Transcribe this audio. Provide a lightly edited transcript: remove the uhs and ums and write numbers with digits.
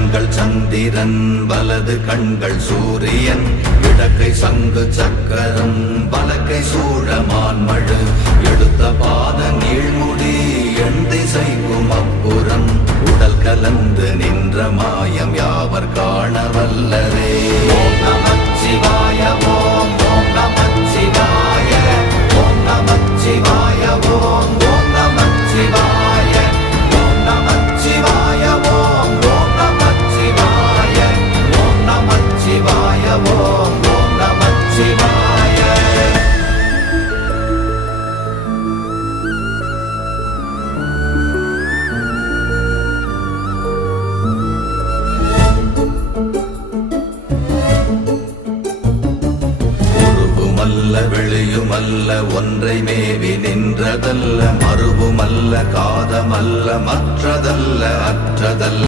கண்கள் சந்திரன் வலது கண்கள் சூரியன் இடக்கை சங்கு சக்கரம் வலக்கை சூழமான்மழு எடுத்த பாத நீழ்முடி எண் திசைக்கும் அப்புறம் உடல் கலந்து நின்ற மாயம் யாவர் காண வல்லரே. ஓம் நமச்சிவாய ஓம் ஓம் நமச்சிவாய ஓம் நமச்சிவாய ஓம் ஓம் நமச்சிவாய ஓம் நமச்சிவாய ஓம் ஓம் நமச்சிவாய ஓம் நமச்சிவாய ஓம் ஓம் நமச்சிவாய. வெளியுமல்ல ஒன்றை மேவி நின்றதல்ல மறுவுமல்ல காதமல்ல மற்றதல்ல அற்றதல்ல